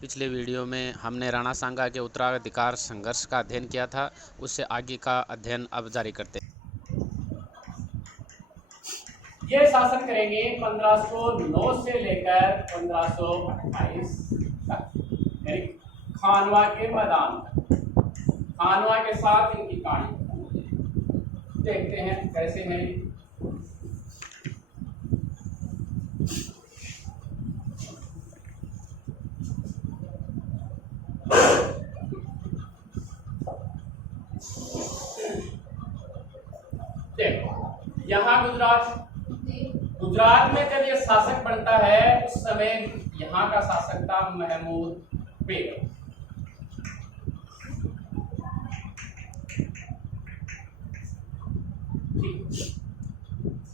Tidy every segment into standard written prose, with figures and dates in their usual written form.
पिछले वीडियो में हमने राणा सांगा के उत्तराधिकार संघर्ष का अध्ययन किया था। उससे आगे का अध्ययन अब जारी करते हैं। ये शासन करेंगे 1509 से लेकर 1528 तक, यानी खानवा के मैदान तक। खानवा के साथ इनकी कहानी देखते हैं कैसे है। देखो यहाँ गुजरात में जब ये शासक बनता है उस समय यहाँ का शासक था महमूद बेगड़ा।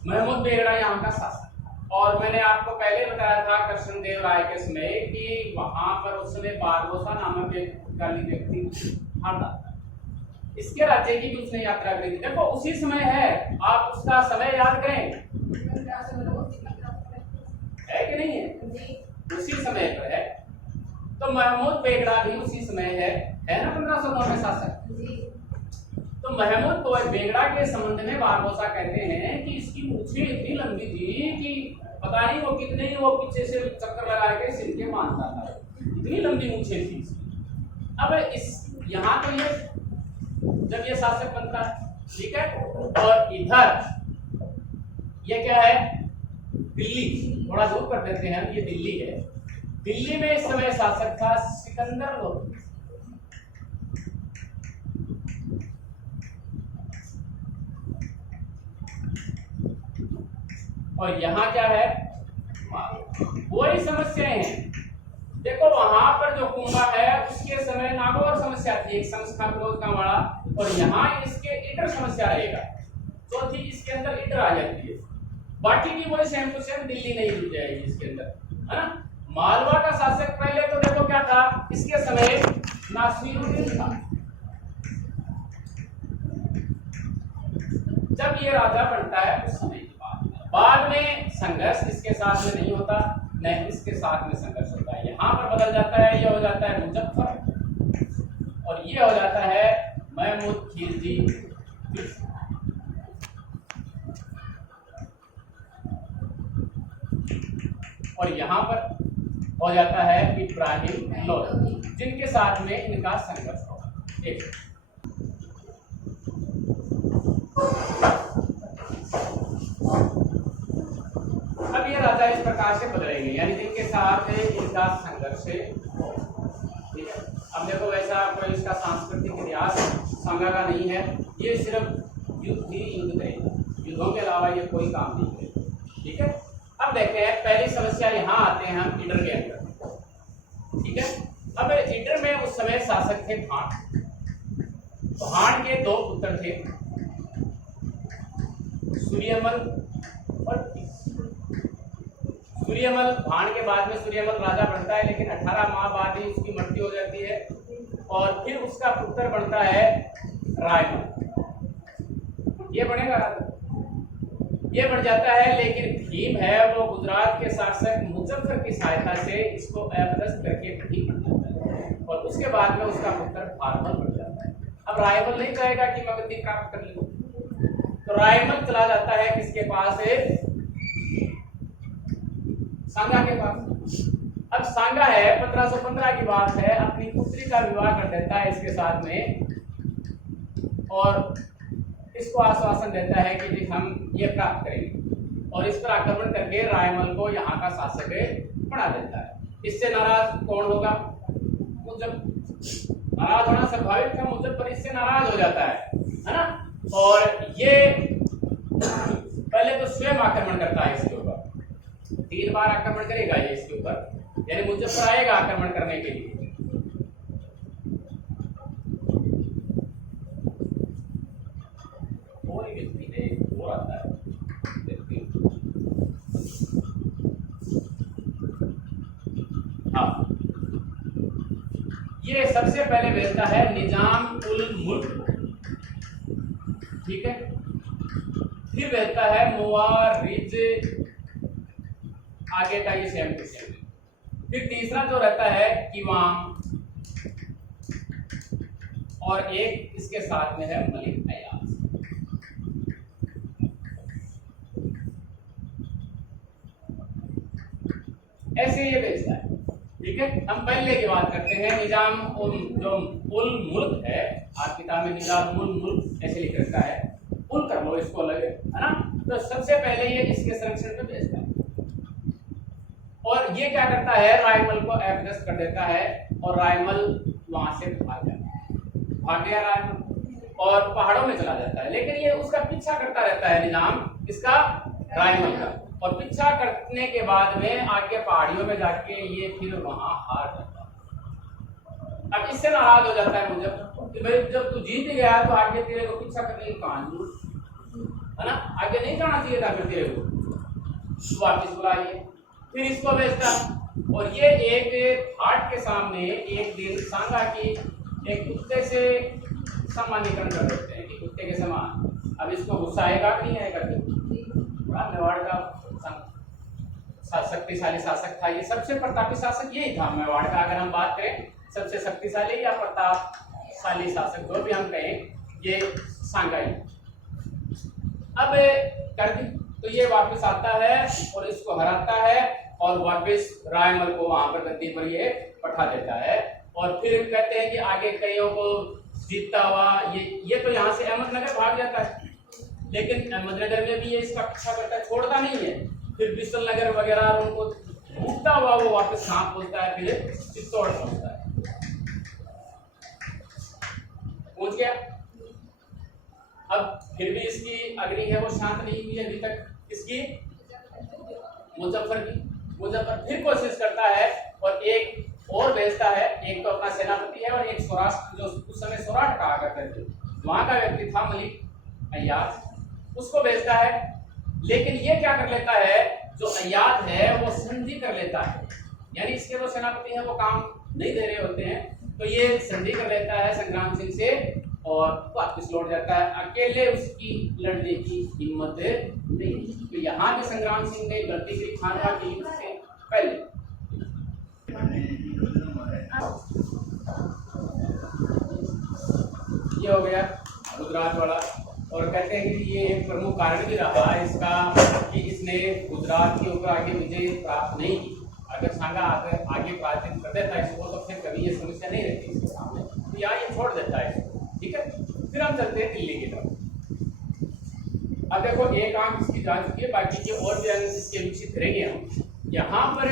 महमूद बेगड़ा यहाँ का शासक। और मैंने आपको पहले बताया था कृष्णदेव राय के समय कि वहां पर उस समय बारबोसा नामक एक व्यक्ति था। इसके राज्य की भी उसने यात्रा करी थी। देखो उसी समय है, आप उसका समय याद करें, है कि नहीं है? उसी समय पर है। तो महमूद बेगड़ा भी उसी समय है ना, 1509 में शासक। तो महमूद बेगड़ा के संबंध में बारबोसा कहते हैं कि इसकी मूछें इतनी लंबी थी कि पता नहीं वो कितने वो पीछे से चक्कर लगा के सिर के मारता था, इतनी लंबी मूछें थी। अब इस यहाँ तो ये जब ये शासक बनता है, ठीक है। और इधर ये क्या है, दिल्ली, थोड़ा दूर कर देते हैं, ये दिल्ली है। दिल्ली में इस समय शासक था सिकंदर लोधी। और यहाँ क्या है, वही समस्याएं हैं। देखो वहां पर जो कुंभा है उसके समय नागौर समस्या थी, एक संस्था विरोध का वाला, और यहाँ इसके इटर समस्या रहेगा। चौथी इसके अंदर इटर आ जाती है। बाकी की वही सेम टू सेम, दिल्ली नहीं जुड़ जाएगी इसके अंदर, है ना। मालवा का शासक पहले तो देखो क्या था, इसके समय नासिरुद्दीन था। जब ये राजा बनता है उस समय की बात, बाद में संघर्ष इसके साथ में नहीं होता, न इसके साथ में संघर्ष होता है। यहाँ पर बदल जाता है, ये हो जाता है मुजफ्फर, और ये हो जाता है महमूद खिलजी। और यहाँ पर हो जाता है इब्राहिम लोधी, जिनके साथ में इनका संघर्ष होगा। एक अब ये राजा इस प्रकार से बदलेंगे, यानी जिनके साथ इनका संघर्ष है, ठीक है। अब देखो वैसा कोई इसका सांस्कृतिक इतिहास सांगा का नहीं है, ये सिर्फ युद्ध ही युद्ध करेगा, युद्धों के अलावा ये कोई काम नहीं करेगा, ठीक है। अब देखते हैं पहली समस्या, यहाँ आते हैं हम इडर के अंदर, ठीक है। अब इडर में उस समय शासक थे भाण। भाण के दो पुत्र थे, सूर्यमल और सूर्यमल। भाण के बाद में सूर्यमल राजा बनता है, लेकिन 18 माह बाद ही उसकी मृत्यु हो जाती है, और फिर उसका पुत्र बनता है रायमल। ये बनेगा राजा, ये बन जाता है। लेकिन भीम है वो गुजरात के शासक मुजफ्फर की सहायता से इसको अपदस्थ करके भीम बन जाता है, और उसके बाद में उसका पुत्र भारमल बन जाता है। अब रायमल नहीं कहेगा कि मैं गद्दी प्राप्त कर लूं, तो रायमल चला जाता है किसके पास है, सांगा के पास। अब सांगा है 1515 की बात है, अपनी पुत्री का विवाह कर देता है इसके साथ में, और इसको आश्वासन देता है कि हम ये प्राप्त करेंगे, और इस पर आक्रमण करके रायमल को यहाँ का शासक बना देता है। इससे नाराज कौन होगा, मुजफ्फर। नाराज होना स्वाभाविक था, मुजफ्फर इससे नाराज हो जाता है ना। और ये पहले तो स्वयं आक्रमण करता है इसके ऊपर, 3 बार आक्रमण करेगा ये इसके ऊपर, यानी मुजफ्फर आएगा आक्रमण करने के लिए। वो आता है, हाँ, ये सबसे पहले भेजता है निजाम उल मुल्क, ठीक है। फिर भेजता है मुवारिज, आगे का ये सेम टू सेम। फिर तीसरा जो रहता है किवाम, और एक इसके साथ में है मलिक अयाज। ऐसे ये बेचता है। ठीक है, हम पहले की बात करते हैं। निजाम जो उल मुल्क है, आप किताब में निजाम उल मुल्क ऐसे लिख रखा है, उल कर लो इसको अलग, है ना। तो सबसे पहले ये इसके संरक्षण में बेचता है, और ये क्या करता है, रायमल को एवरेस्ट कर देता है, और रायमल वहां से भाग गया रायमल, और पहाड़ों में चला जाता है। लेकिन ये उसका पीछा करता रहता है निजाम, इसका रायमल का, और पीछा करने के बाद में आगे पहाड़ियों में जाके ये फिर वहां हार जाता है। अब इससे नाराज हो जाता है मुझे कि भाई जब तू जीत गया तो आगे तेरे को पीछा करने की कहानी है ना, आगे नहीं जाना चाहिए था फिर तेरे को, वापिस बुला लिए। फिर इसको बेचता है, और ये एक हाट के सामने एक दिन सांगा की एक कुत्ते से सम्मानीकरण कर देते हैं कि कुत्ते के समान। अब इसको गुस्सा आएगा कि नहीं आएगा? बड़ा मेवाड़ का शक्तिशाली शासक था, ये सबसे प्रतापी शासक यही था मेवाड़ का। अगर हम बात करें सबसे शक्तिशाली या प्रतापशाली शासक जो भी हम कहें, ये सांगा ही। अब कर दी तो ये वापस आता है और इसको हराता है, और वापस रायमल को वहां पर गद्दी पर ये पठा देता है। और फिर कहते हैं कि आगे कईयों को जीतता हुआ ये तो यहाँ से अहमदनगर भाग जाता है, लेकिन अहमदनगर में भी ये इसका पीछा करता है, छोड़ता नहीं है। फिर बिसल नगर वगैरह उनको घूमता हुआ वो वापस कहाँ पहुंचता है, फिर चित्तौड़ पहुंचता है। पहुंच गया। अब फिर भी इसकी अग्नि है वो शांत नहीं हुई अभी तक, इसकी मुजफ्फर फिर कोशिश करता है, और एक और भेजता है। एक तो अपना सेनापति है, और एक सौराष्ट्र, जो उस समय सौराठ कहा करते थे, वहां का व्यक्ति था मलिक अय्याज, उसको भेजता है। लेकिन ये क्या कर लेता है, जो अय्याज है वो संधि कर लेता है, यानी इसके जो सेनापति हैं वो काम नहीं दे रहे होते हैं, तो ये संधि कर लेता है संग्राम सिंह से, और वापस लौट जाता है। अकेले उसकी लड़ने की हिम्मत नहीं। तो यहाँ पे संग्राम सिंह ने गलती की, खानवा के युद्ध से पहले। ये हो गया गुजरात वाला, और कहते हैं कि ये एक प्रमुख कारण भी रहा इसका कि इसने गुजरात के ऊपर आगे विजय प्राप्त नहीं की। अगर सांगा आगे पराजित कर देता है इसको, तो फिर कभी ये समस्या नहीं रहती इसके सामने, तो यहाँ ये छोड़ देता है इसको। ठीक है, फिर हम चलते हैं दिल्ली की तरफ। अब देखो एक आंख इसकी जा चुकी है, बाकी के और भी अंग इसके विकसित करेंगे हम। यहाँ पर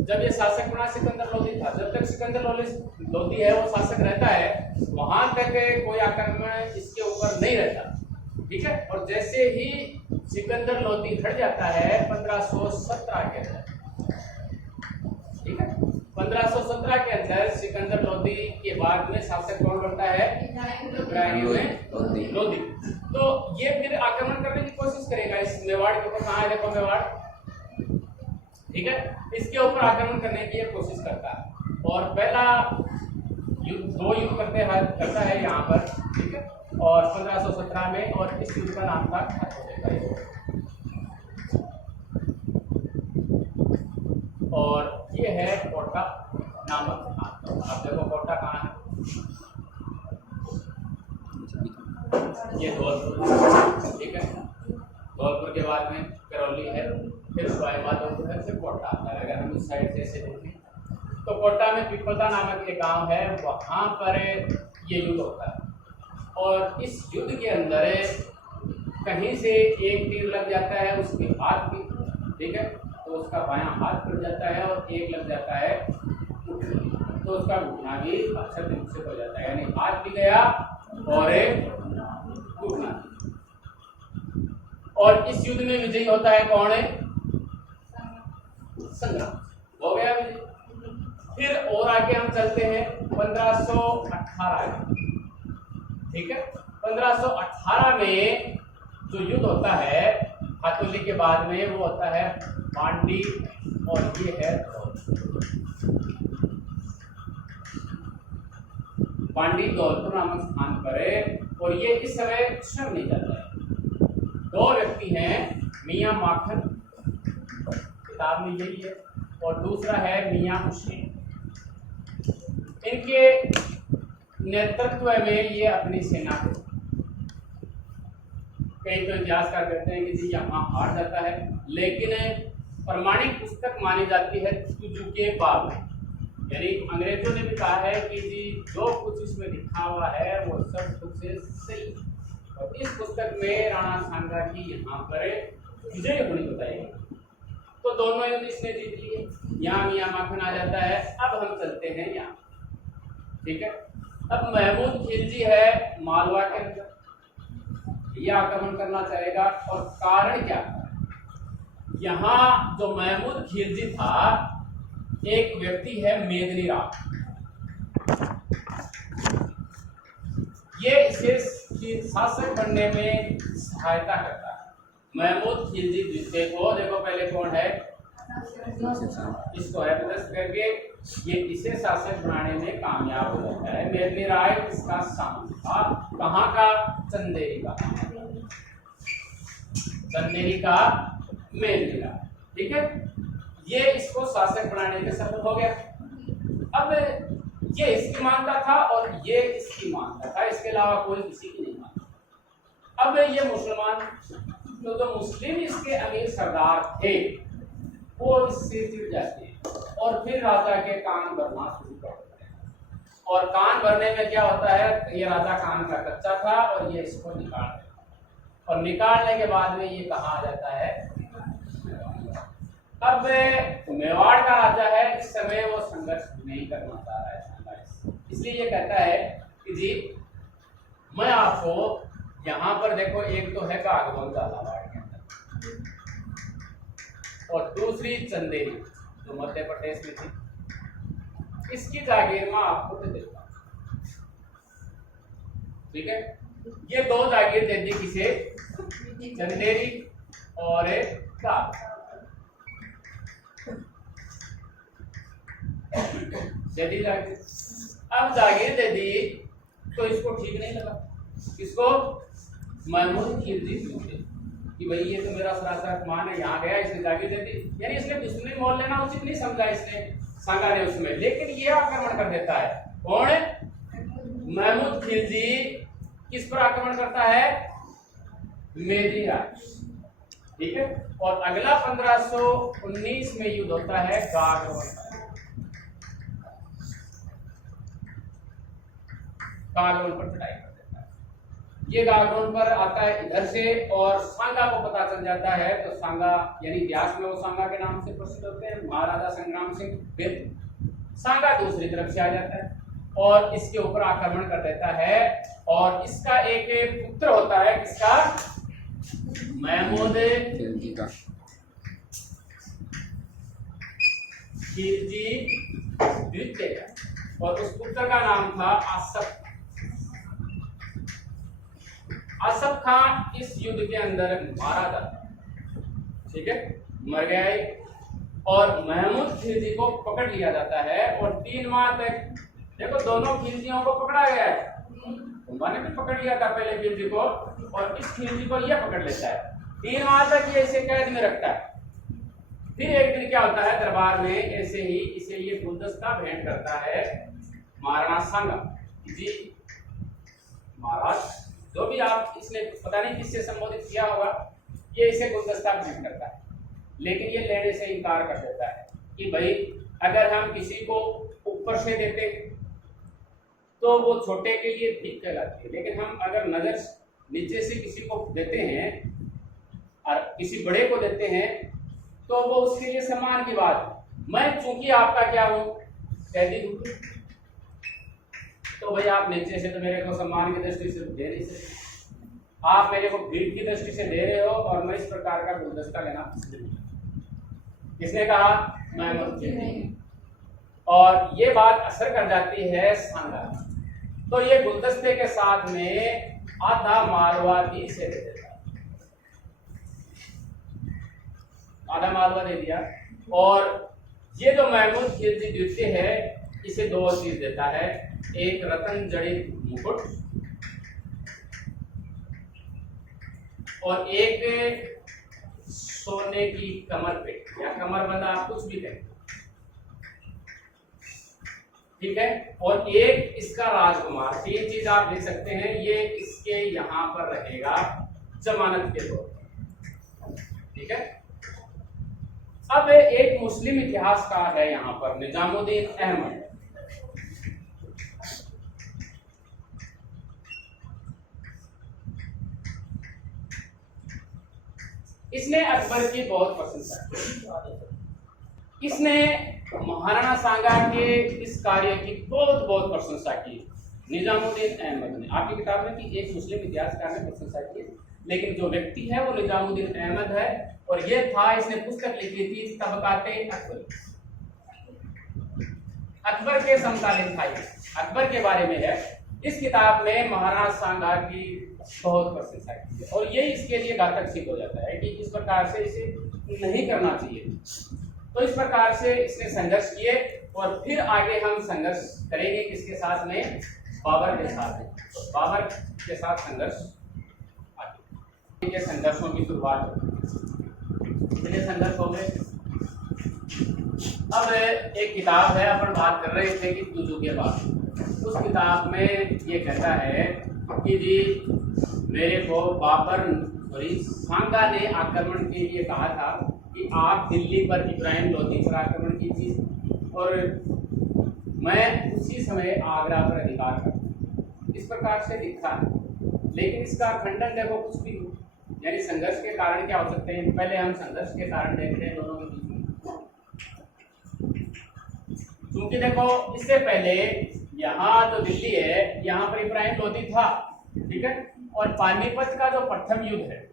जब ये शासक बना सिकंदर लोधी था, जब तक सिकंदर लोधी है वो शासक रहता है, वहां तक कोई आक्रमण इसके ऊपर नहीं रहता। ठीक है, और जैसे ही सिकंदर लोधी हट जाता है 1517 के अंदर, ठीक है, 1517 के अंदर सिकंदर लोधी के बाद में शासक कौन बनता है? इब्राहिम लोधी। तो ये फिर आक्रमण करने की कोशिश करेगा इस मेवाड़ के ऊपर। कहाँ है देखो मेवाड़, ठीक है, इसके ऊपर आक्रमण करने की कोशिश करता है, और पहला युद्ध, दो युद्ध करता है यहाँ पर। ठीक है, और 1517 में, और इस युद्ध का नाम था और ये है कोटा नामक स्थान। अब देखो कोटा कहाँ है, ये धौलपुर। ठीक है, धौलपुर के बाद में करौली है, फिर सवाईमाधोपुर है, फिर कोटा आता है। अगर हम इस साइड से ऐसे देखें तो कोटा में पिपलदा नामक एक गांव है, वहाँ पर ये युद्ध होता है। और इस युद्ध के अंदर कहीं से एक तीर लग जाता है उसके हाथ भी, ठीक है, तो उसका बायां हाथ कट जाता है, और एक लग जाता है घुटना, तो उसका घुटना भी अक्षर विकसित हो जाता है, यानी हाथ भी गया और एक घुटना। और इस युद्ध में विजयी होता है कौन है? संग्राम हो गया विजय। फिर और आगे हम चलते हैं 1518। ठीक है, 1518 में जो युद्ध होता है हातुली के बाद में, वो होता है पांडी, और ये है पांडी धौलपुर नामक स्थान पर है। और ये इस समय क्षण नहीं जाता है। दो व्यक्ति हैं, मियां माखन, किताब में यही है, और दूसरा है मियां हुसैन। इनके नेतृत्व में ये अपनी सेना को, कई तो इतिहासकार कहते हैं कि जी यहाँ हार जाता है, लेकिन प्रमाणिक पुस्तक मानी जाती है तुजुके बाग, यानी अंग्रेजों ने भी कहा है कि जी जो कुछ इसमें लिखा हुआ है वो सब कुछ सही है। और इस पुस्तक में राणा सांगा की यहाँ पर विजय होनी बताई गई। तो दोनों युद्ध इसने जीत लिए, यहाँ मियां माखन आ जाता है। अब हम चलते हैं यहाँ, ठीक है। अब महमूद खिलजी है मालवा के अंदर, यह आक्रमण करना चाहेगा। और कारण क्या था, यहाँ जो महमूद खिलजी था, एक व्यक्ति है मेदिनी राव, ये इसे शासक बनने में सहायता करता है। महमूद खिलजी द्वितीय को देखो, पहले कौन है, इसको रेफरेंस करके ये इसे शासक बनाने में कामयाब हो जाता है। मेदिनी राय इसका सामंत था, कहाँ का, चंदेरी का, चंदेरी का मेदिनी राय, ठीक है। ये इसको शासक बनाने में सफल हो गया। अब ये इसकी मानता था और ये इसकी मानता था, इसके अलावा कोई किसी की नहीं मानता। अब ये मुसलमान, तो जो मुस्लिम इसके अमीर सरदार थे वो इससे चिढ़ जाते हैं और फिर राजा के कान भरना शुरू कर देते हैं। और कान भरने में क्या होता है, ये राजा कान का कच्चा था और ये इसको निकाल देता है। और निकालने के बाद में ये कहाँ आ जाता है, अब मेवाड़ का राजा है, इस समय वो संघर्ष नहीं करना चाह रहा है, इसलिए ये कहता है कि जी मैं आपको यहाँ पर देखो, एक तो है कागवन झालावाड़ के अंदर और दूसरी चंदेरी जो मध्य प्रदेश में थी, इसकी जागीर में आपको दे देता हूं, ठीक है। ये दो जागीर दे दी किसे, चंदेरी और दे दी जागीर। अब जागीर दे दी तो इसको ठीक नहीं लगा, किसको, महमूद खिलजी कि भाई ये तो मेरा सरासर मान है, यहाँ गया इसने जागीर दे दी, यानी इसने दुश्मनी मोल लेना उचित नहीं समझा इसने, सांगा ने उसमें। लेकिन ये आक्रमण कर देता है, कौन, महमूद खिलजी किस पर आक्रमण करता है, मेदिनी राय, ठीक है। और अगला 1519 में युद्ध होता है गागवन पर चढ़ाई कर देता है। ये गागवन पर आता है इधर से, और सांगा को पता चल जाता है, तो सांगा यानी इतिहास में वो सांगा के नाम से प्रसिद्ध होते हैं, महाराजा संग्राम सिंह। फिर सांगा दूसरी तरफ से आ जाता है और इसके ऊपर आक्रमण कर देता है। और इसका एक पुत्र होता है, किसका, महमूद खिलजी द्वितीय, और उस पुत्र का नाम था आसफ। आसफ खान इस युद्ध के अंदर मारा जाता, ठीक है, मर गया है। और महमूद खिलजी को पकड़ लिया जाता है और 3 माह तक, देखो दोनों खिलजियों को पकड़ा गया है, उन्होंने भी पकड़ लिया था पहले खिलजी को, और इस खिलजी को यह पकड़ लेता है। 3 माह तक ये इसे कैद में रखता है। फिर एक दिन क्या होता है, दरबार में ऐसे ही इसे ये गुलदस्ता भेंट करता है महाराणा सांगा, जी महाराज जो भी आप, इसने पता नहीं किससे संबोधित किया होगा, ये इसे गुलदस्ता भेंट करता है। लेकिन ये लेने से इनकार कर देता है कि भाई अगर हम किसी को ऊपर से देते तो वो छोटे के लिए ठीक कहलाती है, लेकिन हम अगर नजर नीचे से किसी को देते हैं और किसी बड़े को देते हैं तो वो उसके लिए सम्मान की बात है। मैं चूंकि आपका क्या हूं, कैदी हूं, तो भाई आप नीचे से तो मेरे को सम्मान की दृष्टि से दे नहीं सकते, आप मेरे को भीड़ की दृष्टि से दे रहे हो, और मैं इस प्रकार का गुलदस्ता लेना पसंद नहीं। किसने कहा, महमूद खिलजी। और ये बात असर कर जाती है सांगा, तो ये गुलदस्ते के साथ में आधा मालवा भी इसे दे देता है, आधा मालवा दे दिया। और ये जो महमूद खिलजी द्वितीय है, इसे 2 चीज देता है, एक रतन जड़ित मुकुट और एक सोने की कमर पे या कमर बंद, आप कुछ भी कहें, ठीक है, और एक इसका राजकुमार। तीन चीज आप देख सकते हैं, ये इसके यहाँ पर रहेगा जमानत के तौर पर, ठीक है। अब एक मुस्लिम इतिहासकार है यहाँ पर, निजामुद्दीन अहमद। इसने अकबर की बहुत प्रशंसा की। इसने महाराणा सांगा के इस कार्य की बहुत बहुत प्रशंसा की, निजामुद्दीन अहमद ने। आपकी किताब में कि एक मुस्लिम इतिहासकार ने प्रशंसा की, लेकिन जो व्यक्ति है वो निजामुद्दीन अहमद है। और ये था, इसने पुस्तक लिखी थी तबकाते अकबर, अकबर के समकालीन था, अकबर के बारे में है। इस किताब में महाराणा सांगा की बहुत प्रशंसा की है, और ये इसके लिए घातक सिद्ध हो जाता है कि इस प्रकार से इसे नहीं करना चाहिए। तो इस प्रकार से इसने संघर्ष किए, और फिर आगे हम संघर्ष करेंगे किसके साथ में, बाबर के साथ। तो बाबर के साथ संघर्ष, आगे ये संघर्षों की शुरुआत कितने संघर्ष हो गए। अब एक किताब है, अपन बात कर रहे थे कि तुजू के बाद, उस किताब में ये कहता है कि जी मेरे को बाबर सांगा ने आक्रमण के लिए कहा था कि आप दिल्ली पर इब्राहिम लोदी पर आक्रमण कीजिए, और मैं उसी समय आगरा पर अधिकार करूँ, इस प्रकार से लिखा है। लेकिन इसका खंडन देखो कुछ भी नहीं, यानी संघर्ष के कारण क्या हो सकते हैं। पहले हम संघर्ष के कारण देखते हैं दोनों के बीच में। क्योंकि देखो इससे पहले यहाँ जो दिल्ली है, यहाँ पर इब्राहिम लोदी था, ठीक है, और पानीपत का जो प्रथम युद्ध है,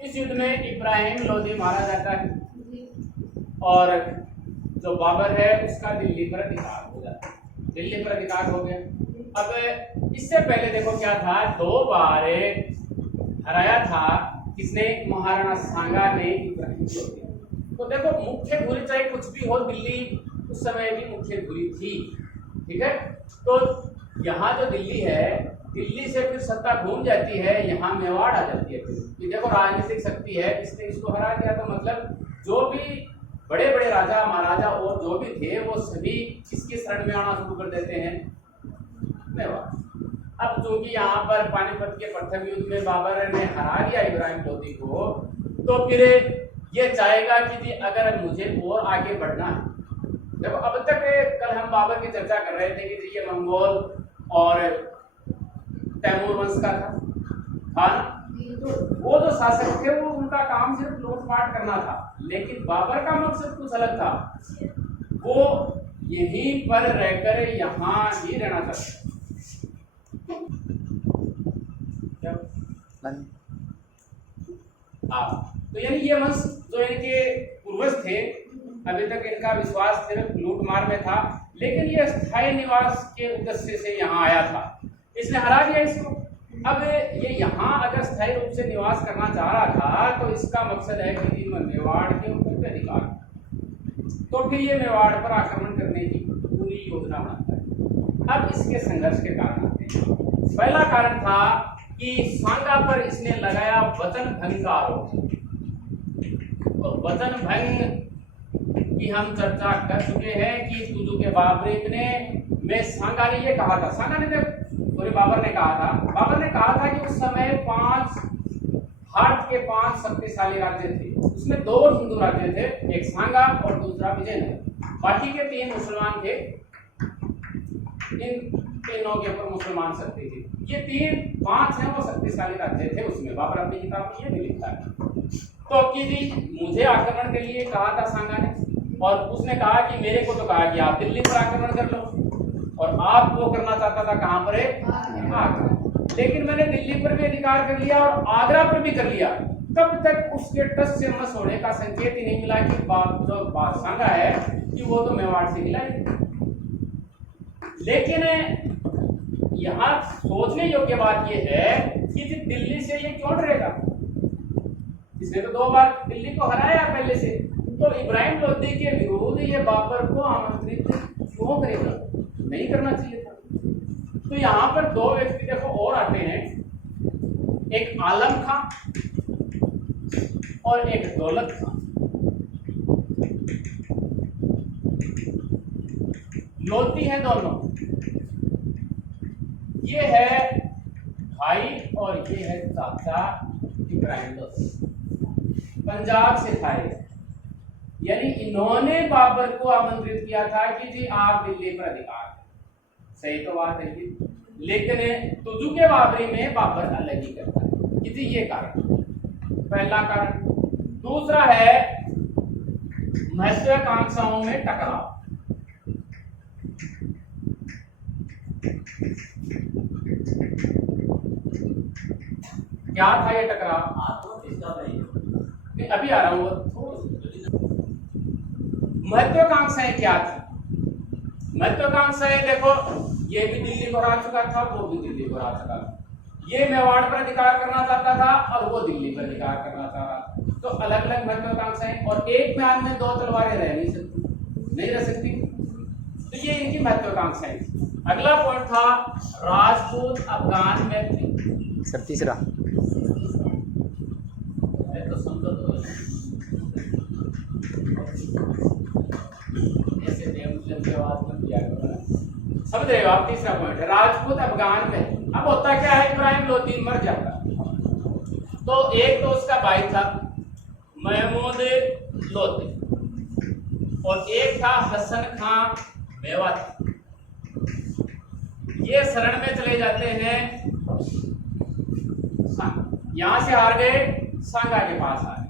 इस युद्ध में इब्राहिम लोदी मारा जाता है, और जो बाबर है उसका दिल्ली पर अधिकार हो जाता है, दिल्ली पर अधिकार हो गया। अब इससे पहले देखो क्या था, 2 बार हराया था किसने, महाराणा सांगा ने इब्राहिम लोदी। तो देखो मुख्य धुरी चाहे कुछ भी हो, दिल्ली उस समय भी मुख्य धुरी थी, ठीक है। तो यहाँ जो दिल्ली है, दिल्ली से फिर सत्ता घूम जाती है, यहाँ मेवाड़ आ जाती है। फिर देखो राजनीतिक शक्ति है, इसने इसको हरा दिया, तो मतलब जो भी बड़े बड़े राजा महाराजा और जो भी थे वो सभी किसकी शरण में आना शुरू कर देते हैं, मेवाड़। अब चूंकि यहाँ पर पानीपत के प्रथम युद्ध में बाबर ने हरा दिया इब्राहिम लोदी को, तो फिर ये चाहेगा कि जी अगर मुझे और आगे बढ़ना है। देखो अब तक कल हम बाबर की चर्चा कर रहे थे कि जी ये मंगोल और तैमूर वंश का था ना, तो वो जो शासक थे वो उनका काम सिर्फ लूटपाट करना था, लेकिन बाबर का मकसद कुछ अलग था। वो यहीं पर रहकर यहाँ ही रहना चाहता। तो यानी ये वंश जो इनके पूर्वज थे, अभी तक इनका विश्वास सिर्फ लूटमार में था, लेकिन ये स्थायी निवास के उद्देश्य से यहाँ आया था, इसने हरा दिया इसको। अब ये यहाँ अगर स्थायी रूप से निवास करना चाह रहा था, तो इसका मकसद है कि मेवाड़ के ऊपर अधिकार, तो फिर ये मेवाड़ पर आक्रमण करने की पूरी योजना बनाता है। अब इसके संघर्ष के कारण आते हैं। पहला कारण था कि सांगा पर इसने लगाया वचन भंग का आरोप। तो वचन भंग की हम चर्चा कर चुके हैं कि तुजू के बाबरीक ने में सांगा ने ये कहा था, सांगा ने बाबर ने कहा था कि उस समय 5 भारत के 5 शक्तिशाली राज्य थे, उसमें 2 हिंदू राज्य थे, एक सांगा और दूसरा विजयनगर, बाकी के 3 मुसलमान थे। इन तीनों के ऊपर मुसलमान शक्ति थी। ये 5 हैं वो शक्तिशाली राज्य थे उसमें, बाबर अपनी किताब में ये भी लिखता है। तो कि जी मुझे आक्रमण के लिए कहा था सांगा ने, और उसने कहा कि मेरे को तो कहा कि आप दिल्ली पर आक्रमण कर लो, और आप वो करना चाहता था कहां पर है, आगरा। लेकिन मैंने दिल्ली पर भी अधिकार कर लिया और आगरा पर भी कर लिया, तब तक उसके टस से मस होने का संकेत ही नहीं मिला कि जो सांगा है कि वो तो मेवाड़ से मिला ही। लेकिन यहाँ सोचने योग्य बात यह है कि दिल्ली से ये क्यों डरेगा, इसने तो 2 बार दिल्ली को हराया पहले से, तो इब्राहिम लोदी के विरुद्ध ये बाबर को आमंत्रित क्यों करेगा, नहीं करना चाहिए था। तो यहाँ पर 2 व्यक्ति देखो और आते हैं, एक आलम खां और एक दौलत खां। लोती हैं दोनों। ये है भाई और ये है चाचा इब्राहिम लोदी, पंजाब से था ये। यानी इन्होंने बाबर को आमंत्रित किया था कि जी आप दिल्ली पर अधिकार करें। सही तो बात है कि, लेकिन तुजू के बाबरी में बाबर अलग ही करता है कि जी ये कारण, पहला कारण। दूसरा है महत्वाकांक्षाओं में टकराव। क्या था ये टकराव? नहीं, अभी आ रहा हूं। महत्वाकांक्षाएं क्या थी? महत्वाकांक्षाएं देखो, ये भी दिल्ली को हरा चुका था, वो भी दिल्ली को हरा चुका था। ये मेवाड़ पर अधिकार करना चाहता था और वो दिल्ली पर अधिकार करना चाह रहा था। तो अलग अलग महत्वाकांक्षाएं, और एक म्यान में दो तलवारें रह नहीं सकती, नहीं रह सकती। तो ये इनकी महत्वाकांक्षाएं थी। अगला पॉइंट था राजपूत अफगान मैत्री। सर तीसरा तो समझो तो ऐसे मुस्लिम की आवाज में दिया करो ना, समझ रहे हो आप। तीसरा पॉइंट है राजपूत अफगान में। अब होता क्या है, इब्राहिम लोदी मर जाता तो एक तो उसका भाई था महमूद लोदी और एक था हसन खां मेवाती। ये शरण में चले जाते हैं, यहां से हार गए, सांगा के पास आ गए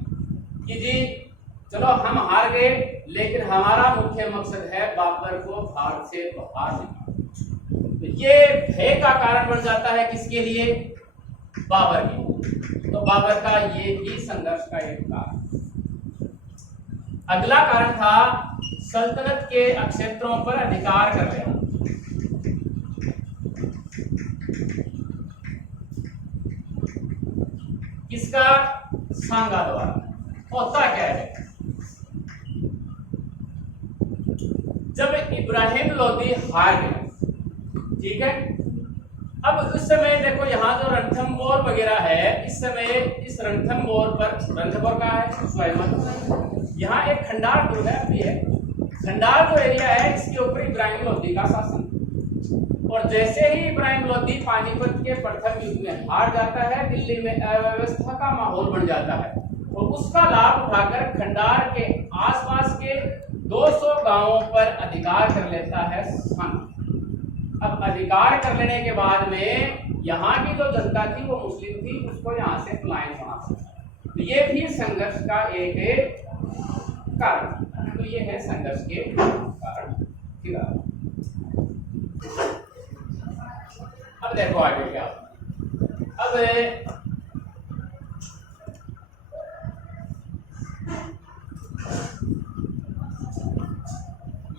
कि जी चलो हम हार गए, लेकिन हमारा मुख्य मकसद है बाबर को भारत से बाहर निकालना। तो ये भय का कारण बन जाता है किसके लिए? बाबर के। तो बाबर का ये भी संघर्ष का एक कारण। अगला कारण था सल्तनत के क्षेत्रों पर अधिकार कर लेना। किसका? सांगा द्वारा। होता क्या है, जब इब्राहिम लोदी हार गया, ठीक है, अब उस समय देखो यहाँ जो रणथंबोर वगैरह है, इस समय इस रणथंबोर पर, रणथंबोर का है यहाँ एक खंडार दुर्ग है, अभी है। खंडार जो एरिया है, इसके ऊपर इब्राहिम लोदी का शासन। और जैसे ही इब्राहिम लोदी पानीपत के प्रथम युद्ध में हार जाता है, दिल्ली में अव्यवस्था का माहौल बन जाता है और उसका लाभ उठाकर खंडार के आसपास के 200 गांवों पर अधिकार कर लेता है संघ। अब अधिकार कर लेने के बाद में यहाँ की जो जनता थी वो मुस्लिम थी, उसको यहाँ से पलायन होना पड़ा। तो ये भी संघर्ष का एक कारण। तो ये है संघर्ष के कारण। अब देखो आगे क्या। अब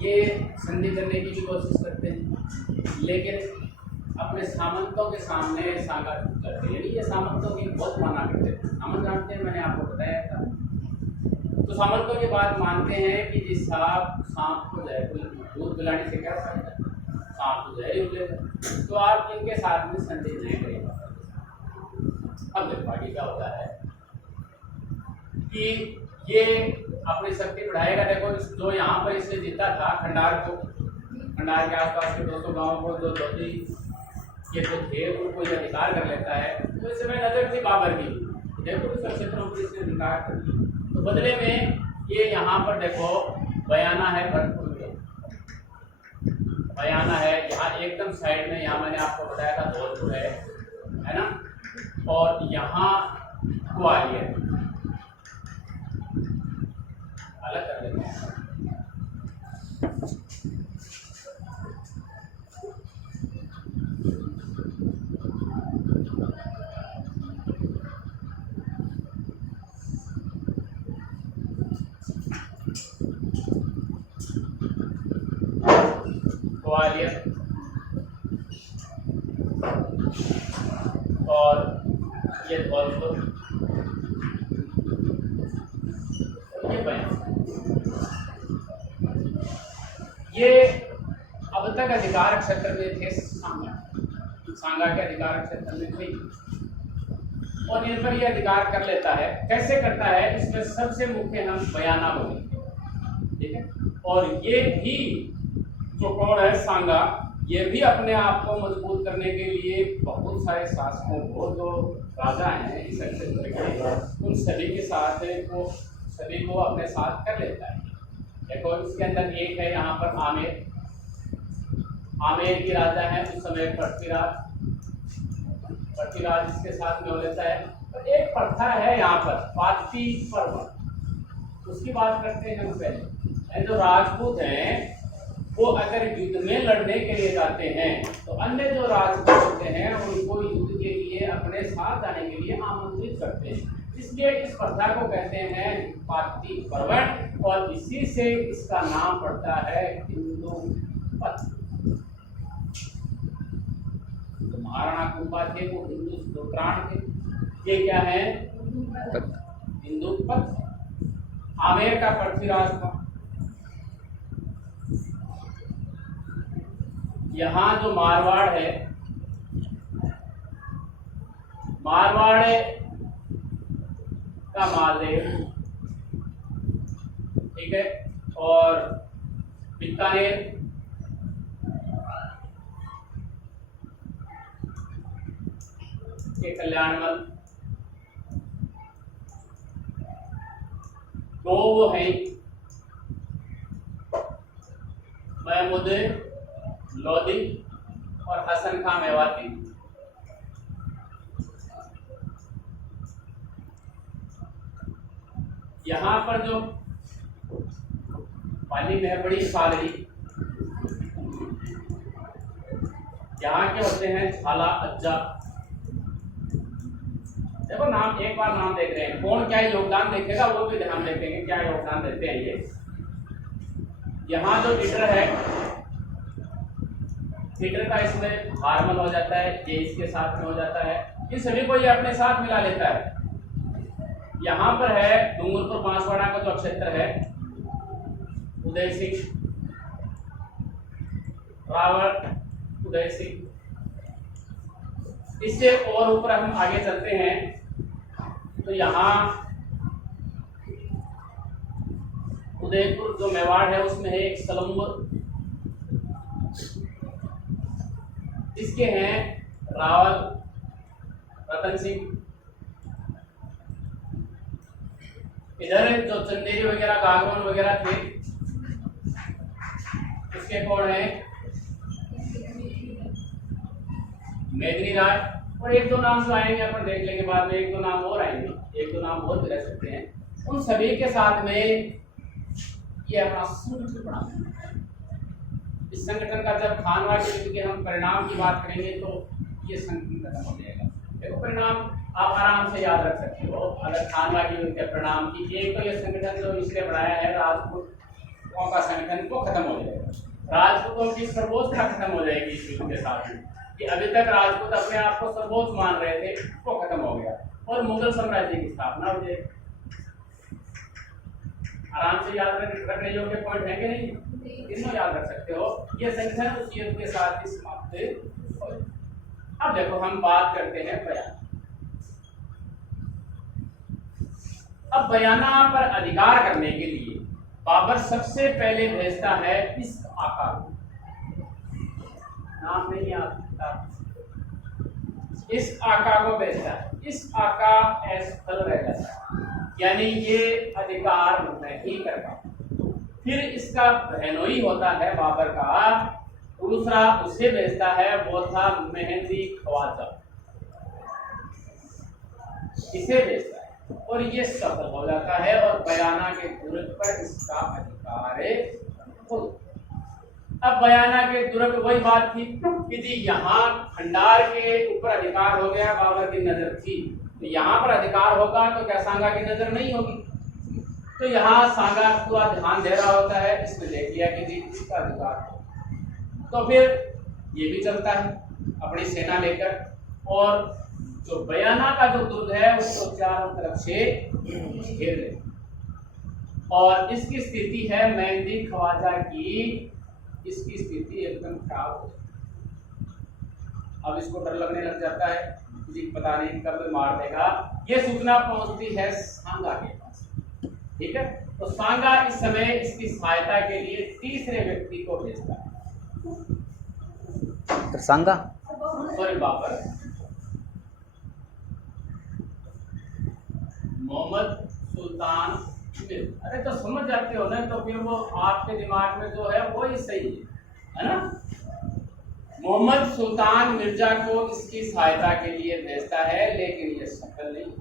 ये संधि करने की भी कोशिश करते हैं, लेकिन अपने सामंतों के सामने सांगा करते हैं। ये सामंतों की बहुत माना करते थे। सामंत जानते हैं, मैंने आपको बताया था। तो सामंतों की बात मानते हैं कि जिस सांप को जो है दूध पिलाने से क्या फायदा, सांप तो जहर ही उगलेगा। तो आप इनके साथ में संधि नहीं करेगा। अब देखो आगे क्या होता है कि ये अपनी शक्ति बढ़ाएगा। देखो जो यहाँ पर इसने जीता था खंडार को, खंडार के आसपास के 200 गांवों को जो लोधी के जो थे उनको ये अधिकार कर लेता है। तो इस समय नजर थी बाबर की, देखो इस क्षेत्रों पर इसने अधिकार कर लिया। तो बदले में ये यहाँ पर देखो बयाना है, भरतपुर में बयाना है, यहाँ एकदम साइड में, यहाँ मैंने आपको बताया था धौलपुर है ना, और यहाँ ग्वालियर अलग कर देते हैं। ग्वालियर और ये धौलपुर, ये बयान। ये अब तक अधिकार क्षेत्र में थे सांगा के अधिकार क्षेत्र में थे, और इन पर ये अधिकार कर लेता है। कैसे करता है, इसमें सबसे मुख्य हम बयाना बोलेंगे, ठीक है। और ये भी जो कौन है सांगा, ये भी अपने आप को मजबूत करने के लिए बहुत सारे शासकों को, जो राजा हैं इस क्षेत्र के, उन सभी के साथ वो सभी को अपने साथ कर लेता है। देखो इसके अंदर एक है यहाँ पर आमेर, आमेर के राजा हैं उस समय पृथ्वीराज, पृथ्वीराज इसके साथ में हो लेता है। तो एक प्रथा है यहाँ पर पाती पर्व, उसकी बात करते हैं हम पहले। जो राजपूत हैं वो अगर युद्ध में लड़ने के लिए जाते हैं तो अन्य जो राजपूत होते हैं उनको युद्ध के लिए अपने साथ जाने के लिए आमंत्रित करते हैं, इसलिए इस प्रथा को कहते हैं पाती पर्व, और इसी से इसका नाम पड़ता है हिंदू पथ। तो महाराणा कुंभा थे वो हिंदू प्राण थे, ये क्या है हिंदू पथ। आमेर का पृथ्वीराज था। यहाँ जो मारवाड़ है, मारवाड़ का महादेव, ठीक है, और बीकानेर के कल्याणमल, दो वो हैं महमूद लोधी और हसन खां मेवाती। यहाँ पर जो पाली में बड़ी सालरी, यहाँ के होते हैं झाला अज्जा। देखो नाम, एक बार नाम देख रहे हैं, कौन क्या योगदान देखेगा वो भी ध्यान देखेंगे क्या योगदान देते हैं ये। यहाँ जो लीडर है, लीडर का इसमें हारमल हो जाता है, ये इसके साथ में हो जाता है, इन सभी को ये अपने साथ मिला लेता है। यहाँ पर है डूंगरपुर बांसवाड़ा का जो क्षेत्र है, उदय सिंह रावण, उदय सिंह। इससे और ऊपर हम आगे चलते हैं तो यहाँ उदयपुर जो मेवाड़ है उसमें है एक सलम्बर, इसके हैं रावल रतन सिंह। इधर जो चंदेरी वगैरह गागवन वगैरह थे उसके कौन है मेदिनी राय, और एक दो नाम जो आएंगे अपन देख लेंगे बाद में, एक दो नाम और आएंगे, एक दो नाम और भी रह सकते हैं। उन सभी के साथ में ये अपना संगठन बना। इस संगठन का जब खानवा के युद्ध के हम परिणाम की बात करेंगे तो ये संगठन खत्म हो जाएगा। देखो परिणाम आप आराम से याद रख सकते हो, अगर खानवा के युद्ध के परिणाम की, एक तो ये संगठन जो इसलिए बनाया है राजपूतों का संगठन को खत्म हो जाएगा, राजपूतों की सर्वोच्चता खत्म हो जाएगी इस युद्ध के साथ में, कि अभी तक राजपूत अपने आप को सर्वोच्च मान रहे थे वो खत्म हो गया और मुगल साम्राज्य की स्थापना हो जाएगी। आराम से याद रखने योग्य पॉइंट है कि नहीं, तीनों याद रख सकते हो। ये संगठन उस युद्ध के साथ ही समाप्त हो। अब देखो हम बात करते हैं बयाना। अब बयाना पर अधिकार करने के लिए बाबर सबसे पहले भेजता है इस आका को, नाम नहीं आता, इस आका को भेजता है। इस आका असफल रह जाता है, यानी ये अधिकार नहीं कर पाता। फिर इसका बहनोई होता है बाबर का, दूसरा उसे भेजता है, वो था मेहंदी ख्वाजा, इसे भेजता है और ये सफल हो जाता है और बयाना के दुर्ग पर इसका अधिकार हो। अब बयाना के दुर्ग वही बात थी कि जी यहाँ खंडार के ऊपर अधिकार हो गया, बाबर की नजर थी, तो यहाँ पर अधिकार होगा तो क्या सांगा की नजर नहीं होगी? तो यहाँ सांगा पूरा ध्यान दे रहा होता है, इसने देख लिया कि जी इसका अधिकार हो, तो फिर ये भी चलता है अपनी सेना लेकर और जो बयाना का जो दुर्ग है उसको चारों तरफ से घेर ले। और इसकी स्थिति है मेहंदी ख्वाजा की, इसकी स्थिति एकदम खराब हो जाती। अब इसको डर लगने लग जाता है, मुझे पता नहीं कब मार देगा। ये सूचना पहुंचती है सांगा के पास, ठीक है। तो सांगा इस समय इसकी सहायता के लिए तीसरे व्यक्ति को भेजता है। सांगा सॉरी बाबर, मोहम्मद सुल्तान मिर्जा। अरे तो समझ जाते हो ना, तो फिर वो आपके दिमाग में जो है वो ही सही है ना। मोहम्मद सुल्तान मिर्जा को इसकी सहायता के लिए भेजता है, लेकिन ये सफल नहीं।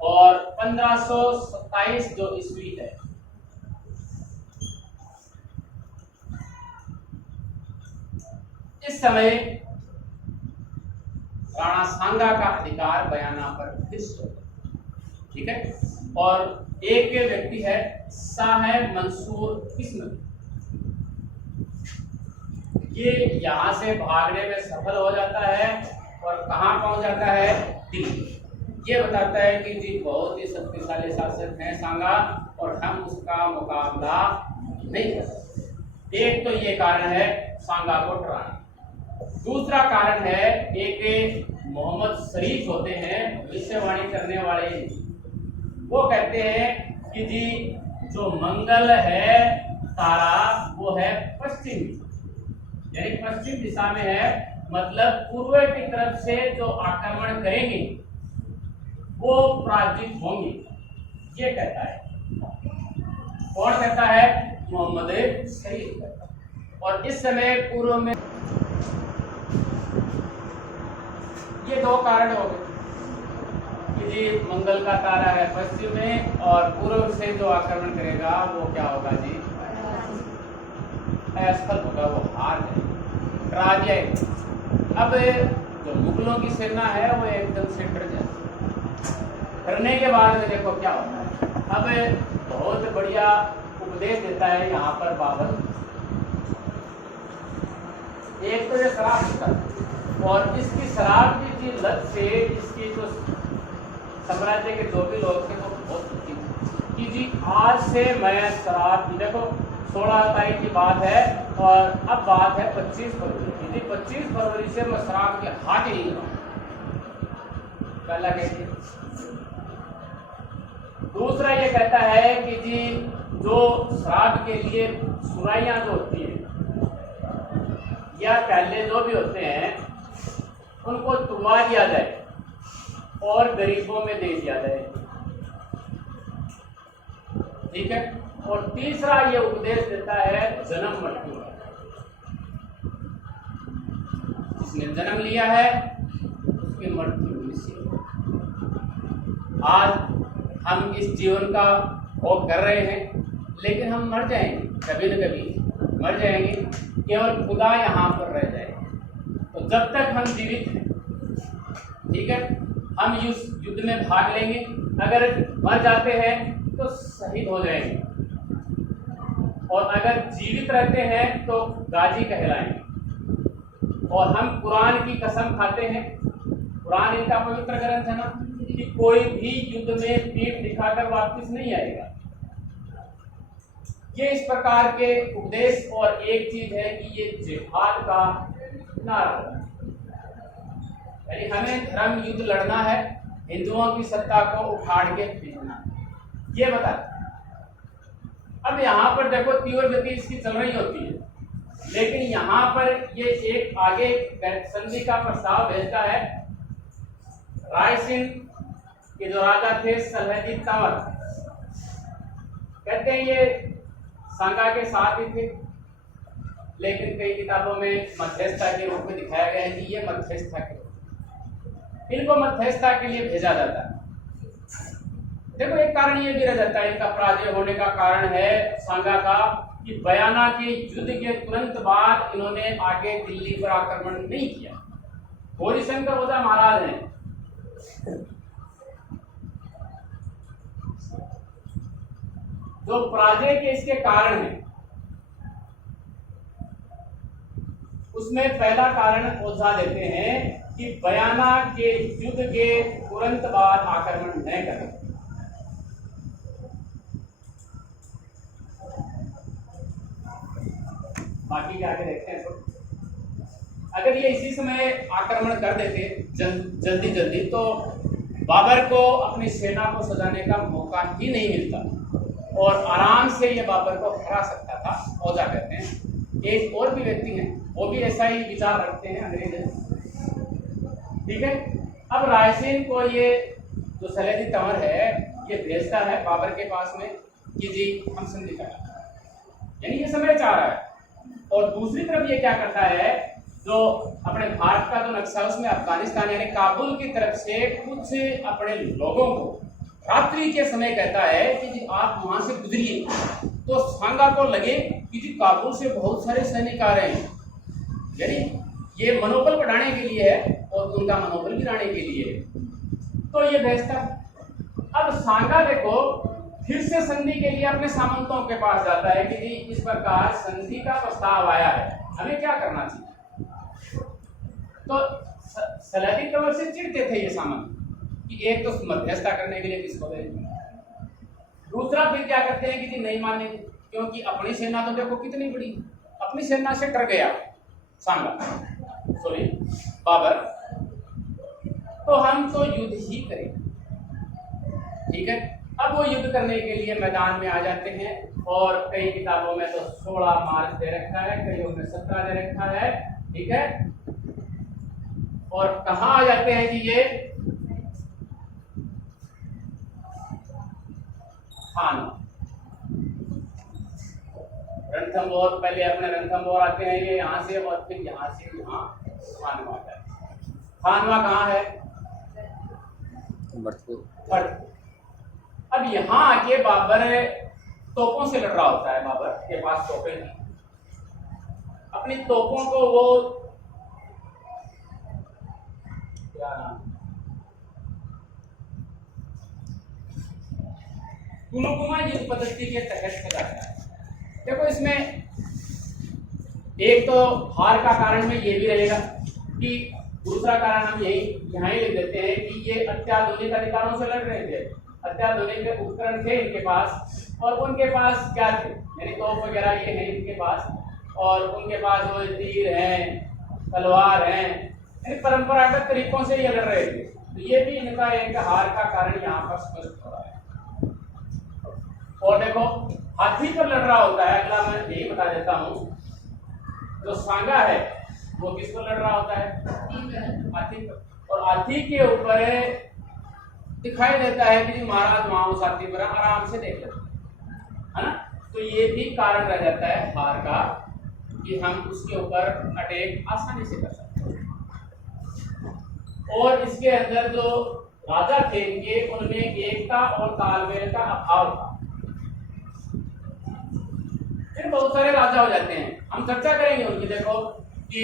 और 1527 जो ईस्वी है, इस समय राणा सांगा का अधिकार बयाना पर फिक्स हो गया, ठीक है। और एक व्यक्ति है साहेब मंसूर किस्मत, ये यहां से भागने में सफल हो जाता है और कहां पहुंच जाता है, दिल्ली। ये बताता है कि जी बहुत ही शक्तिशाली शासक हैं सांगा और हम उसका मुकाबला नहीं कर सकते। एक तो ये कारण है सांगा को डराना। दूसरा कारण है एक मोहम्मद शरीफ होते हैं भविष्यवाणी करने वाले, वो कहते हैं कि जी जो मंगल है तारा वो है पश्चिम, यानी पश्चिम दिशा में है, मतलब पूर्व की तरफ से जो आक्रमण करेंगे वो पराजित होंगे, ये कहता है। कौन कहता है, मोहम्मद शरीफ कहता है। और इस समय पूर्व में ये दो कारण हो गए कि जी मंगल का तारा है पश्चिम में और पूर्व से जो आक्रमण करेगा वो क्या होगा जी, असफल होगा, वो हार जाएगा, डरा जाएगा। अब जो मुगलों की सेना है वो एकदम से डर जाती है। डरने के बाद में देखो क्या होता है, अब बहुत बढ़िया उपदेश देता है यहाँ पर बाबर। एक तो ये शराब पीता है और इसकी शराब की लत से इसकी जो साम्राज्य के जो भी लोग थे वो बहुत दुखी थे कि जी आज से मैं शराब, देखो 16 तारीख की बात है और अब बात है 25 फरवरी की, जी 25 फरवरी से मैं शराब के हाथ ही नहीं लगाऊंगा, पहला कहती है। दूसरा ये कहता है कि जी जो शराब के लिए सुराइयां जो होती है या प्याले जो भी होते हैं उनको तुड़वा दिया जाए और गरीबों में दे दिया जाए, ठीक है। और तीसरा ये उपदेश देता है जन्म मृत्यु का, जिसने जन्म लिया है उसकी मृत्यु निश्चित। आज हम इस जीवन का भोग कर रहे हैं, लेकिन हम मर जाएंगे, कभी न कभी मर जाएंगे, केवल खुदा यहाँ पर रह जाएगा। तो जब तक हम जीवित हैं, ठीक है, हम इस युद्ध में भाग लेंगे, अगर मर जाते हैं तो शहीद हो जाएंगे और अगर जीवित रहते हैं तो गाजी कहलाएंगे। और हम कुरान की कसम खाते हैं, कुरान इनका पवित्र ग्रंथ है ना, कि कोई भी युद्ध में पीठ दिखाकर वापस नहीं आएगा। ये इस प्रकार के उपदेश। और एक चीज है कि ये जिहाद का नारा, यानी हमें धर्म युद्ध लड़ना है, हिंदुओं की सत्ता को उखाड़ के फेंकना, ये बता। अब यहाँ पर देखो तीव्र गति इसकी चल रही होती है, लेकिन यहाँ पर ये एक आगे संधि का प्रस्ताव भेजता है। रायसेन के जो राजा थे सलहदी तंवर, कहते हैं ये सांगा के साथ ही थे, लेकिन कई किताबों में मध्यस्थता के रूप में दिखाया गया है कि ये मध्यस्थता के, इनको मध्यस्थता के लिए भेजा जाता है। देखो एक कारण ये भी रह जाता है, इनका पराजय होने का कारण है सांगा का कि बयाना के युद्ध के तुरंत बाद इन्होंने आगे दिल्ली पर आक्रमण नहीं किया। गौरीशंकर ओझा महाराज हैं, जो पराजय के इसके कारण है, उसमें पहला कारण ओझा देते हैं कि बयाना के युद्ध के तुरंत बाद आक्रमण न करें। बाकी के आगे देखते हैं। तो अगर ये इसी समय आक्रमण कर देते जल्दी जल्दी, तो बाबर को अपनी सेना को सजाने का मौका ही नहीं मिलता और आराम से ये बाबर को हरा सकता था, ओझा कहते हैं। एक और भी व्यक्ति हैं, वो भी ऐसा ही विचार रखते हैं, अंग्रेज हैं, ठीक है। अब रायसेन को ये जो सलेदी तंवर है ये भेजता है बाबर के पास में कि जी हम संधि करा, यानी ये समय चाह रहा है। और दूसरी तरफ ये क्या करता है, जो अपने भारत का जो नक्शा उसमें अफगानिस्तान यानी काबुल की तरफ से कुछ अपने लोगों को रात्रि के समय कहता है कि जी आप वहां से गुजरिए, तो सांगा को लगे कि जी काबुल से बहुत सारे सैनिक आ रहे हैं, यानी ये मनोबल बढ़ाने के लिए है और उनका मनोबल गिराने के लिए है, तो ये भेजता। अब सांगा देखो फिर से संधि के लिए अपने सामंतों के पास जाता है कि जी इस प्रकार संधि का प्रस्ताव आया है, हमें क्या करना चाहिए। तो सलादी तंवर से चिढ़ते थे ये सामंत कि एक तो मध्यस्थता करने के लिए किसको भेजें, दूसरा फिर क्या करते हैं कि जी नहीं माने, क्योंकि अपनी सेना तो देखो कितनी बड़ी, अपनी सेना से डर गया सांगा, सॉरी बाबर, तो हम तो युद्ध ही करें, ठीक है। अब वो युद्ध करने के लिए मैदान में आ जाते हैं और कई किताबों में तो 16 मार्च दे रखा है, कईयों में 17 दे रखा है, ठीक है। और कहाँ आ जाते हैं जी ये रणथंबोर, पहले अपने रणथंबोर आते हैं ये यहाँ से और फिर यहाँ से यहाँ खानवा जाते हैं। खानवा कहाँ है, भरतपुर। अब यहाँ आके बाबर तोपों से लड़ रहा होता है, बाबर के पास तोपें हैं, अपनी तोपों को वो क्या नाम कुलुकुमा युद्ध पद्धति के तहत सजाता है। देखो इसमें एक तो हार का कारण में ये भी रहेगा कि दूसरा कारण हम यहाँ ही लिख देते हैं कि ये अत्याधुनिक अधिकारों से लड़ रहे थे, अत्याधुनिक उपकरण थे इनके पास, और उनके पास क्या थे, यानी तोप वगैरह ये है इनके पास, और उनके पास वो तीर हैं, तलवार हैं, यानी परंपरागत तरीकों से ये लड़ रहे थे। तो ये भी इनका एक हार का कारण यहाँ पर स्पष्ट हो रहा है। और देखो हाथी पर लड़ रहा होता है, अगला मैं यही बता देता हूँ, जो सांगा है वो किस पर लड़ रहा होता है, हाथी पर, और हाथी के ऊपर दिखाई देता है कि महाराज वहां उस हाथी पर आराम से देख लेते है ना। तो ये भी कारण रह जाता है हार का कि हम उसके ऊपर अटैक आसानी से कर सकते हैं। और इसके अंदर जो राजा थे इनके, उनमें एकता और तालमेल का अभाव था। फिर बहुत सारे राजा हो जाते हैं, हम चर्चा करेंगे उनकी, देखो कि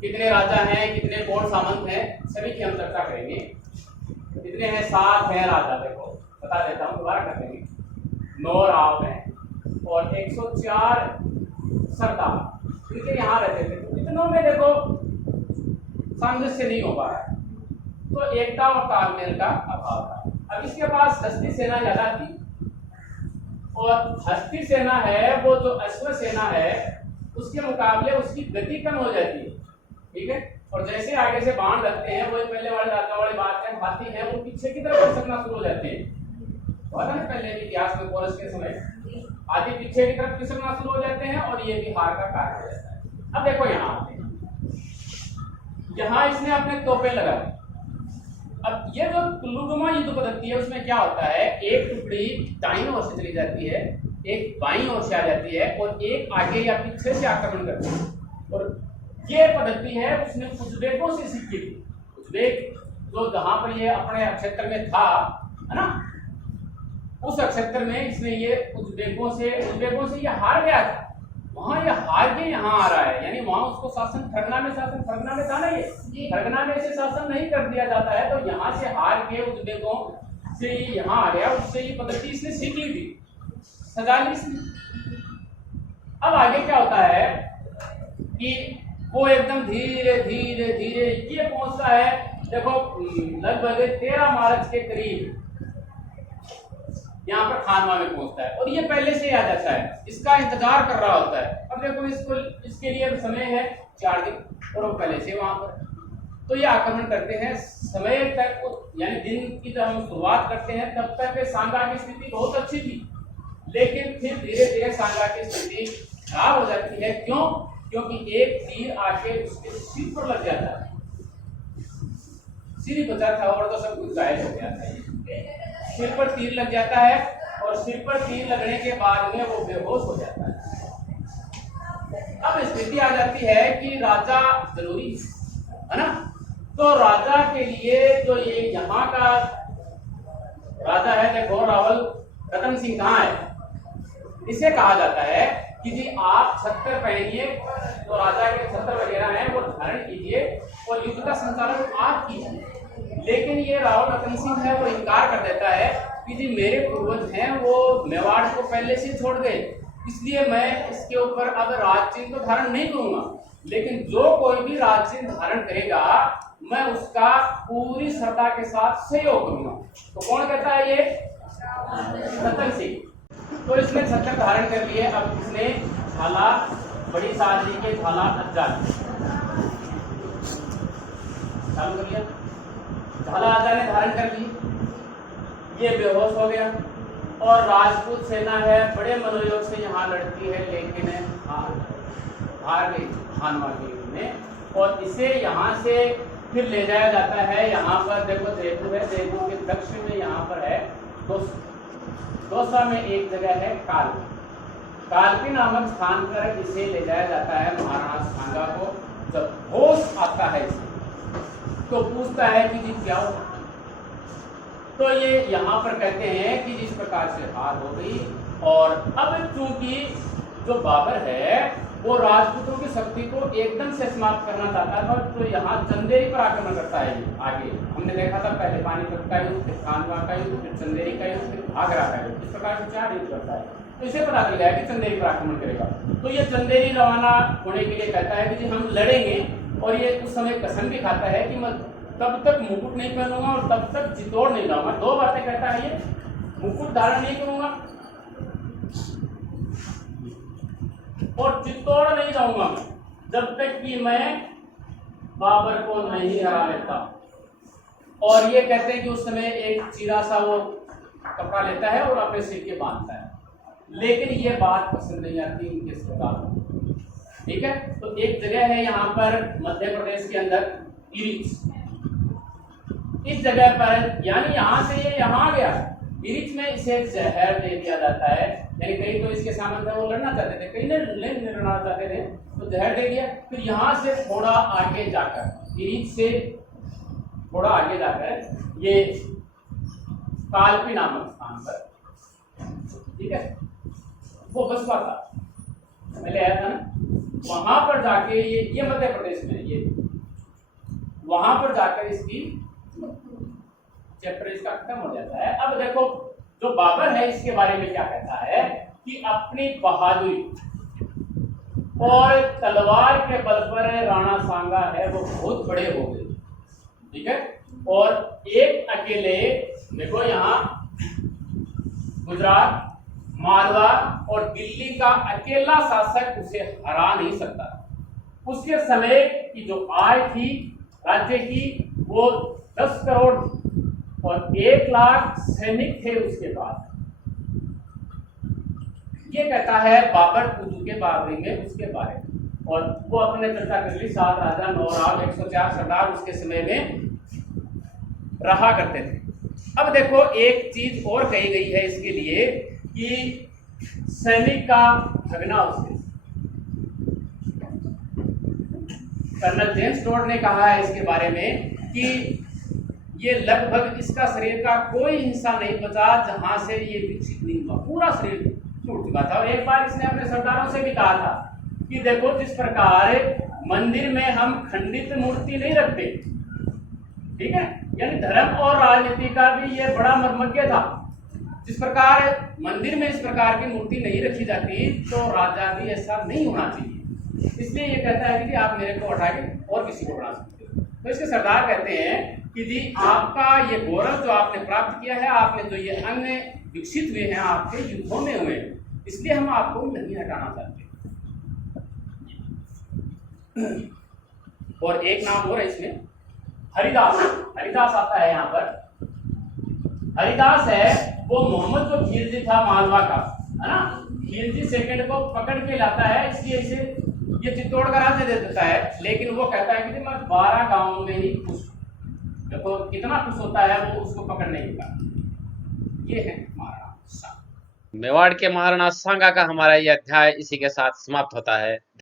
कितने राजा हैं, कितने कोट सामंत हैं, सभी की हम चर्चा करेंगे। कितने हैं, 7 हैं राजा, देखो बता देता हूँ, दोबारा कर देंगे। 9 राव हैं और 104 सरदार इनके यहाँ रहते थे। इतनों में देखो सामंजस्य नहीं हो पा रहा है, तो एकता और तालमेल का अभाव था। अब इसके पास हस्ती सेना ज्यादा थी, और हस्ती सेना है वो जो अश्व सेना है उसके मुकाबले उसकी गति कम हो जाती है, ठीक है। और जैसे आगे से बाण लगते हैं, वही पहले वाले राजा वाली बात है, हाथी है वो पीछे की तरफ खसकना शुरू हो जाते हैं। पता है पहले भी इतिहास में पोरस के समय हाथी पीछे की तरफ खिसकना शुरू हो जाते हैं, और ये भी हार का कारण हो जाता है। अब देखो यहाँ आते हैं, यहाँ इसने अपने तोपे लगा दी। अब ये जो कुल्लूगुमा युद्ध पद्धति है उसमें क्या होता है, एक टुकड़ी दाईं ओर से चली जाती है, एक बाईं ओर से आ जाती है, और एक आगे या पीछे से आक्रमण करती है। और ये पद्धति है उसने उज्बेकों से सीखी थी। उज्बेक जो जहां पर ये अपने क्षेत्र में था, है ना, उस क्षेत्र में इसने ये उज्बेकों से ये हार गया था, वहां ये हार के यहाँ आ रहा है, यानी वहां उसको शासन फरगना में था ना, ये फरगना में से शासन नहीं कर दिया जाता है, तो यहाँ से हार के उज्बेकों से यहाँ आ गया, उससे ये पद्धति इसने सीख ली थी, सजा ली इसने। अब आगे क्या होता है कि वो एकदम धीरे धीरे धीरे ये पहुंचता है, देखो लगभग 13 मार्च के करीब यहाँ पर खानवा में पहुंचता है, और ये पहले से आ जाता है, इसका इंतजार कर रहा होता है। अब देखो इसके लिए समय है 4 दिन, और वो पहले से वहां पर, तो ये आक्रमण करते हैं। समय तक यानी दिन की जब हम शुरुआत करते हैं तब तक सांगा की स्थिति बहुत अच्छी थी, लेकिन फिर धीरे धीरे सांगा की स्थिति खराब हो जाती है। क्यों? क्योंकि एक तीर आके उसके सिर पर लग जाता है, सिर ही बचा था और तो सब कुछ गायब हो गया था। सिर पर तीर लग जाता है और सिर पर तीर लगने के बाद में वो बेहोश हो जाता है। अब स्थिति आ जाती है कि राजा जरूरी है ना, तो राजा के लिए जो ये यहाँ का राजा है, देखो रावल रतन सिंह कहाँ है, इसे कहा जाता है कि जी आप छत्र पहनिए, तो राजा के छत्र वगैरह हैं वो धारण कीजिए और युद्ध का संचालन आप कीजिए। लेकिन ये रावल रतन सिंह है वो इनकार कर देता है कि जी मेरे पूर्वज हैं वो मेवाड़ को पहले से छोड़ गए, इसलिए मैं इसके ऊपर अब राज चिन्ह तो धारण नहीं करूंगा, लेकिन जो कोई भी राज चिन्ह धारण करेगा मैं उसका पूरी श्रद्धा के साथ सहयोग करूंगा। तो कौन कहता है ये? रतन सिंह। तो इसने छत्र धारण कर लिए। अब इसने झाला बड़ी सादगी के झाला अज्जा चालू कर लिया, झाला अज्जा ने धारण कर ली, ये बेहोश हो गया और राजपूत सेना है बड़े मनोयोग से यहाँ लड़ती है, लेकिन हार गई हानवागी में, और इसे यहाँ से फिर ले जाया जाता है। यहाँ पर देखो देवू है, देवू के दक्षिण में यहाँ पर है दौसा में एक जगह है कालपी नामक स्थान पर इसे ले जाया जाता है महाराणा सांगा को। जब होश आता है इसे तो पूछता है कि जी क्या हुआ, तो ये यहाँ पर कहते हैं कि जिस प्रकार से हार हो गई। और अब चूंकि जो बाबर है वो राजपूतों की शक्ति को एकदम से समाप्त करना चाहता था, तो यहाँ चंदेरी पर आक्रमण करता है। आगे हमने देखा था पहले पानीपत का युद्ध, फिर खानवा का युद्ध, फिर चंदेरी का युद्ध, फिर आगरा का युद्ध, इस प्रकार से 4 युद्ध करता है। तो इसे पता चल गया कि चंदेरी पर आक्रमण करेगा, तो ये चंदेरी रवाना होने के लिए कहता है कि जी हम लड़ेंगे। और ये उस समय कसम भी खाता है कि मैं तब तक मुकुट नहीं पहनूंगा और तब तक चित्तौड़ नहीं लाऊंगा। 2 बातें कहता है ये, मुकुट धारण नहीं करूंगा और चित्तौड़ नहीं जाऊंगा मैं जब तक कि मैं बाबर को नहीं हरा लेता। और ये कहते हैं कि उस समय एक चीरा सा वो कपड़ा लेता है और अपने सिर के बांधता है, लेकिन ये बात पसंद नहीं आती इनके सरदार को। ठीक है, तो एक जगह है यहाँ पर मध्य प्रदेश के अंदर इरिच, इस जगह पर यानी यहाँ से ये यहाँ गया, इरिच में इसे जहर दे दिया जाता है। यानी कहीं तो इसके सामने वो लड़ना चाहते थे, कहीं नहीं लड़ना चाहते थे, तो जहर दे दिया। फिर यहाँ से थोड़ा आगे जाकर, इरिच से थोड़ा आगे जाकर ये कालपी नामक स्थान पर, ठीक है, वो बसवा था पहले आया था ना, वहां पर जाके ये मध्य प्रदेश में ये वहां पर जाकर इसकी चैप्टर इसका खत्म हो जाता है। अब देखो जो बाबर है इसके बारे में क्या कहता है कि अपनी बहादुरी और तलवार के बल पर राणा सांगा है वो बहुत बड़े हो गए, ठीक है, और एक अकेले देखो यहाँ गुजरात, मालवा और दिल्ली का अकेला शासक उसे हरा नहीं सकता। उसके समय की जो आय थी राज्य की वो 10 करोड़ और 1 लाख सैनिक थे उसके पास। ये कहता है बाबर कुतु के बाबरी में उसके बारे में, और वो अपने चर्चा कर ली 7 राजा 9 राव 104 सरदार उसके समय में रहा करते थे। अब देखो एक चीज और कही गई है इसके लिए कि सैनिक का भगना उसके, कर्नल जेम्स टोड ने कहा है इसके बारे में कि ये लगभग इसका शरीर का कोई हिस्सा नहीं बचा जहां से ये विकसित नहीं हुआ, पूरा शरीर टूट चुका था। और एक बार इसने अपने सरदारों से भी कहा था कि देखो जिस प्रकार मंदिर में हम खंडित मूर्ति नहीं रखते, ठीक है, यानी धर्म और राजनीति का भी ये बड़ा मर्मज्ञ था। जिस प्रकार मंदिर में इस प्रकार की मूर्ति नहीं रखी जाती तो राजा भी ऐसा नहीं होना चाहिए। इसलिए ये कहता है कि आप मेरे को हटा के और किसी को बना सकते हो। तो इसके सरदार कहते हैं कि जी आपका ये गौरव जो आपने प्राप्त किया है, आपने जो ये अन्य विकसित हुए हैं आपके युद्धों में हुए, इसलिए हम आपको नहीं हटाना चाहते। और एक नाम और है इसमें, हरिदास। हरिदास आता है यहाँ पर। हरिदास है वो मोहम्मद जो खिलजी था मालवा का, है ना, खिलजी सेकंड को पकड़ के लाता है, इसलिए इसे ये चित्तौड़ राज्य दे देता है, लेकिन वो कहता है कि मैं 12 गांवों में ही खुश हूं। देखो कितना खुश होता है वो, उसको पकड़ने के बाद। ये है महाराणा सांगा। मेवाड़ के महाराणा सांगा का हमारा यह अध्याय इसी के साथ समाप्त होता है।